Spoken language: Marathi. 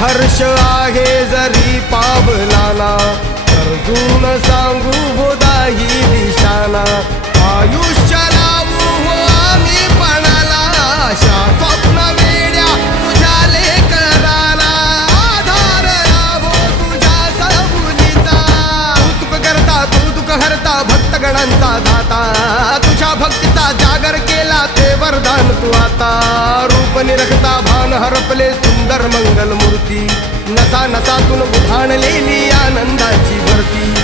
हर्ष आहे जरी पावलाना, अर्जुन सांगू बोधाही दिशाना. आयुष्य लावू हो आम्ही पणाला, आशा स्वप्न वेड्या तुझ्या लेकराला. आधार लाभो तुझ्या सबुलीचा, तू दुःख हरता भक्तगणांचा दाता. तुझ्या भक्तीचा जागर केला ते वरदान तू आता. रूप निरखता भान हरपले सुंदर मंगल मूर्ती, नसा नसातून उधाणलेली आनंदाची भरती.